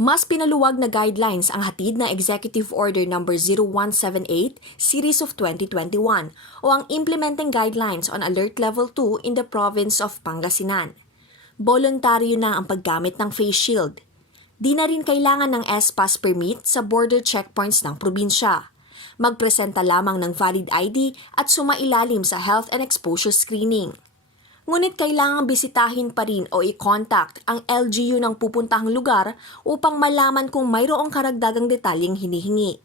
Mas pinaluwag na guidelines ang hatid na Executive Order No. 0178 Series of 2021 o ang Implementing Guidelines on Alert Level 2 in the Province of Pangasinan. Voluntaryo na ang paggamit ng face shield. Di na rin kailangan ng S-Pass permit sa border checkpoints ng probinsya. Magpresenta lamang ng valid ID at sumailalim sa health and exposure screening. Ngunit kailangang bisitahin pa rin o i-contact ang LGU ng pupuntahang lugar upang malaman kung mayroong karagdagang detalyeng hinihingi.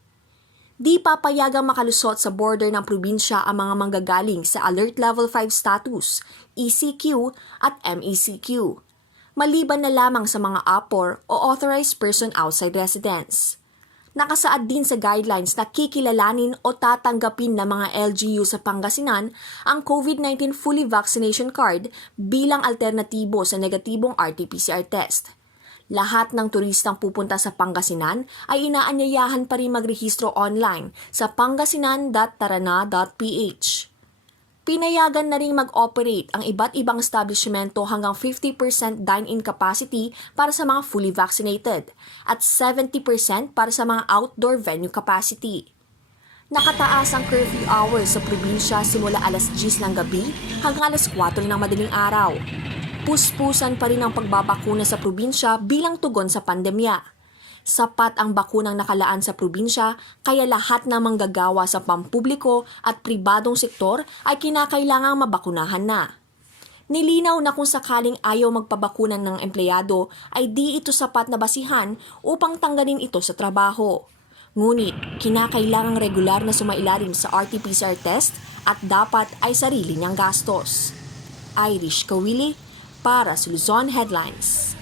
Di papayagang makalusot sa border ng probinsya ang mga manggagaling sa Alert Level 5 status, ECQ at MECQ, maliban na lamang sa mga APOR o Authorized Person Outside Residence. Nakasaad din sa guidelines na kikilalanin o tatanggapin ng mga LGU sa Pangasinan ang COVID-19 fully vaccination card bilang alternatibo sa negatibong RT-PCR test. Lahat ng turistang pupunta sa Pangasinan ay inaanyayahan pa rin magrehistro online sa pangasinan.tarana.ph. Pinayagan na rin mag-operate ang iba't ibang establishmento hanggang 50% dine-in capacity para sa mga fully vaccinated at 70% para sa mga outdoor venue capacity. Nakataas ang curfew hours sa probinsya simula alas 10 ng gabi hanggang alas 4 ng madaling araw. Puspusan pa rin ang pagbabakuna sa probinsya bilang tugon sa pandemya. Sapat ang bakunang nakalaan sa probinsya kaya lahat ng manggagawa sa pampubliko at pribadong sektor ay kinakailangang mabakunahan na. Nilinaw na kung sakaling ayaw magpabakunan ng empleyado ay di ito sapat na basihan upang tanggalin ito sa trabaho. Ngunit kinakailangang regular na sumailalim sa RT-PCR test at dapat ay sarili niyang gastos. Irish Kawili para sa Luzon Headlines.